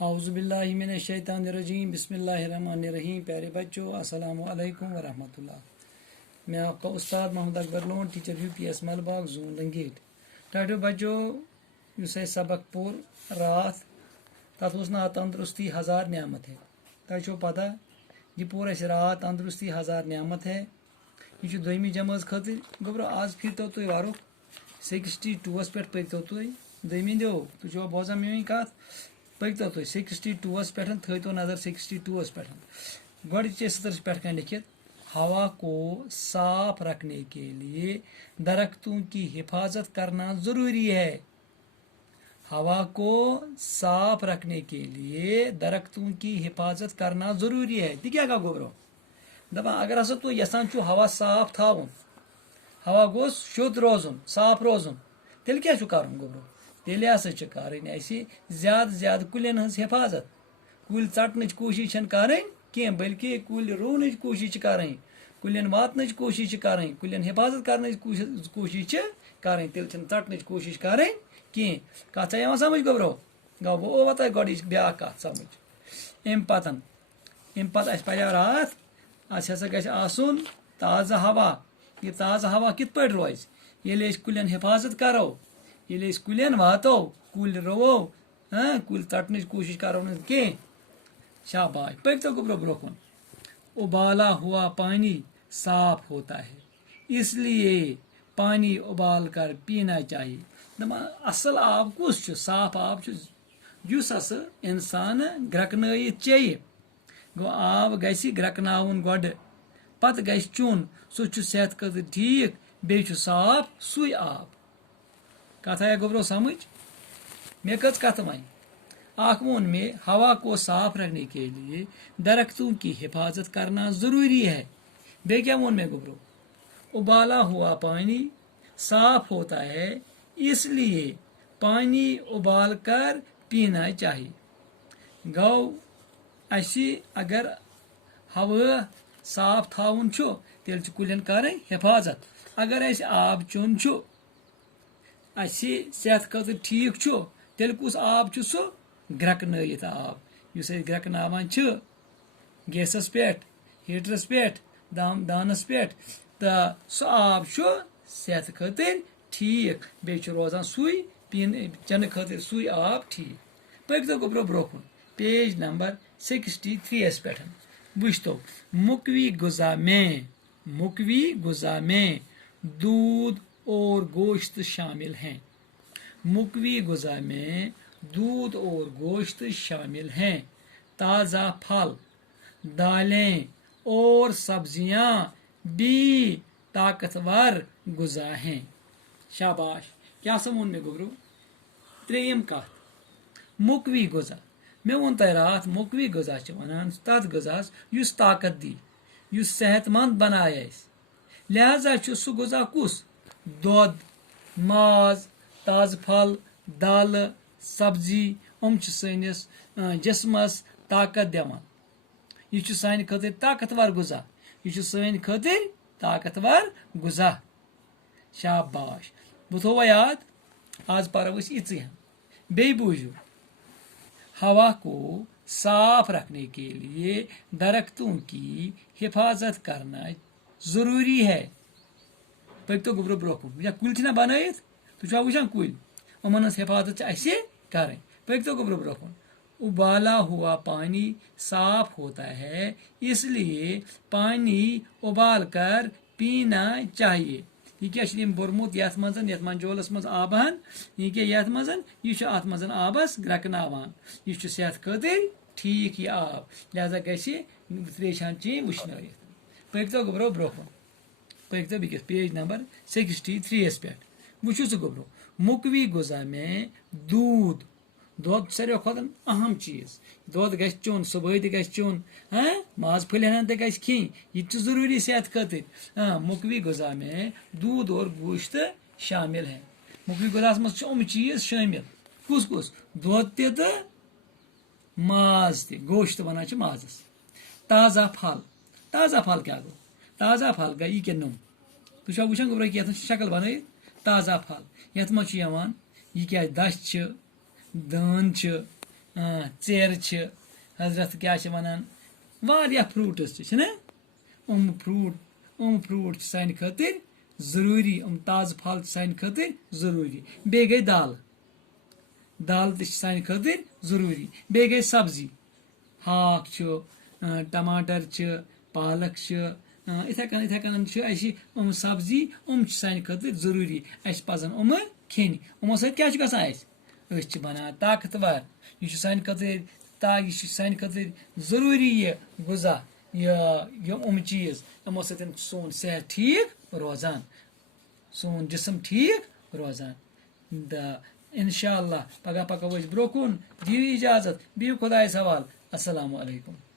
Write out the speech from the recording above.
आउज़ुबिल्लाहि मिनश्शैतानिर्रजीम बिस्मिल्लाहिर्रहमानिर्रहीम। प्यारे बच्चों, अस्सलामु अलैकुम वरहमतुल्लाह। मैं आपका उस्ताद Mohammad Akbar Lone, teacher UPS Malbagh zone Langate. टाटो बच्चों, युस सबक पोर रात तथ ना तंदुरुस्ती हजार नियामत है। तुझो पता यह पोर रात तंदुरुस्ती हजार नियामत है। यह दोमी जमात खतर गोब्रो आज फिर तुम वारुक 62 पे पकतो तुम दोमी दो तुझो बोजा मेरी कत पकतो तुम 62 पे थो नजर 62 पे गोचे सतर पे लिखित हवा को साफ रखने के लिए दरख्तों की हिफाजत करना जरूरी है। हवा को साफ रखने के लिए दरख्तों की हिफाजत करना जरूरी है। क्या गोबरो दपा अगर हसा तुम यसान हवा साफ थावन, हवा गोस शुद्ध रोजन साफ रोजन, तेल क्या कर गोबरो तेल हसा कर ज्यादा ज्यादा कुलन हज हिफाजत। कुल चटन कोशिश कर बल्कि कुल रुवन कोशिश कर, कुलन वातन कोशिश कर, कुलन हिफाजत कर कोशिश कर, तेल चटन कोशिश कर कत समझ गोबरो गो वो वत गोड ब्या कत समझ अम पत पे रात हसा गन ताज़ा हवा। यह ताज़ा हवा कित पे रोज ये कुलन हिफाजत करो, ये कुलन वातो कुल रवो कुल चटन कोशिश करो कह शाबाश पकतो गोबरो ब्रोकन। उबाला हुआ पानी साफ होता है, इसलिए पानी उबाल कर पीना चाहिए। असल आब कुस साफ आब जुस इंसान ग्रकन चे गो आब ग्रकन गोड पत चुन सह सेहत खतर ठीक बे साफ सुई आब। कथ आया गोबरो समझ मे कत वन आख वोन में हवा को साफ रखने के लिए दरख्तों की हिफाजत करना जरूरी है। बे क्या वोन में गोबरो उबाला हुआ पानी साफ होता है, इसलिए पानी उबाल कर पीना चाहिए। गौ अगर हवा साफ थावन तेल कुलन कर हिफाजत। अगर आब चुन सेहत खतर ठीक तेल कुस आब सह ग्रकन आब युस ग्रकनावान गैसस पे हीटरस पे दानस पे तो सह आब सेहत खतर ठीक बे रोजान सुई पीन चन खतर सुई आब ठीक। पकतो गोबरो ब्रोकन पेज नंबर 63 पे वुचतो मुकवी गुज़ा में दूध और गोश्त शामिल हैं। मुकवी गुज़ा में दूध और गोश्त शामिल हैं। ताज़ा फल, दालें और सब्जियां भी ताकतवर गुज़ा हैं। शाबाश क्या समून में गोबरू त्रेयम कत मुकवी गुज़ा मे वो तह रात मुकवी गुज़ा वन तथ गुज़ास युस ताकत दी युस सेहतमंद बनाए। लिहाजा सह गुज़ा कुस दुध माज ताज़ फल दाल सब्जी सनिस जिस्मस ताकत दिवान। यह सान खतर ताकतवर गुज़ा, यह सान खतर ताकतवर गुज़ा। शाबाश बह थो याद आज परो इचन बे बूझू हवा को साफ रखने के लिए दरख्तों की हिफाजत करना जरूरी है। पकतो गोबरो ब्रोकन या कुल बनात तुम वुचान कुल उमन हिफाजत कर। पकतो गोबरो ब्रोकन उबाला हुआ पानी साफ होता है, इसलिए पानी उबाल कर पीना चाहिए। यह क्या बोरमुत ये मंजोलस मज आबहन यह क्या ये अत मज आबस ग्रकनावान यह सेहत खतर ठीक यह आब। लिहाजा त्रेशान चे वुचन। पकतो गोबरो ब्रोकन पकतो बिकस पेज नंबर 63 पे वुचु गोबरो मुकवी गुज़ा में दूध सारे खुद अहम चीज दुध गुन सुबह तुन माज फुलन तो खी यह जरूरी सेहत खतर। मुकवी गुज़ा में दूध और गोश्त शामिल है। मुकवी गुज़ा मज चीज शामिल कुस कुस दुध तो माज गोश्त वन माजस। ताज़ा फल क्या गो ताज़ा फल गई यह नुम तुम वुचान गोबर ये शक्ल बन ताज़ा फल ये मज यह क्या दश दान ژیرٕ چھِ حضرت کیٛاہ چھِ وَنان واریاہ فرٛوٗٹٕس چھِنا یِم فرٛوٗٹ چھِ سانہِ خٲطرٕ ضروٗری یِم تازٕ پھل چھِ سانہِ خٲطرٕ ضروٗری بیٚیہِ گٔے دال تہِ چھِ سانہِ خٲطرٕ ضروٗری بیٚیہِ گٔے سبزی ہاکھ چھُ ٹماٹر چھِ پالک چھِ یِتھے کٔنۍ چھِ اَسہِ یِم سبزی یِم چھِ سانہِ خٲطرٕ ضروٗری اَسہِ پَزن یِمہٕ کھیٚنہِ یِمو سۭتۍ کیٛاہ چھُ گژھان أسۍ چھِ بَنان طاقتور یہِ چھُ سانہِ خٲطرٕ ضروٗری یہِ غذا یِم چیٖز یِمو سۭتۍ چھُ سون صحت ٹھیٖک روزان سون جسم ٹھیٖک روزان اِنشاء اللہ پگہہ پَکو أسۍ برونٛہہ کُن دِیِو اِجازت بِہِو خۄدایَس حوالہٕ السلامُ علیکُم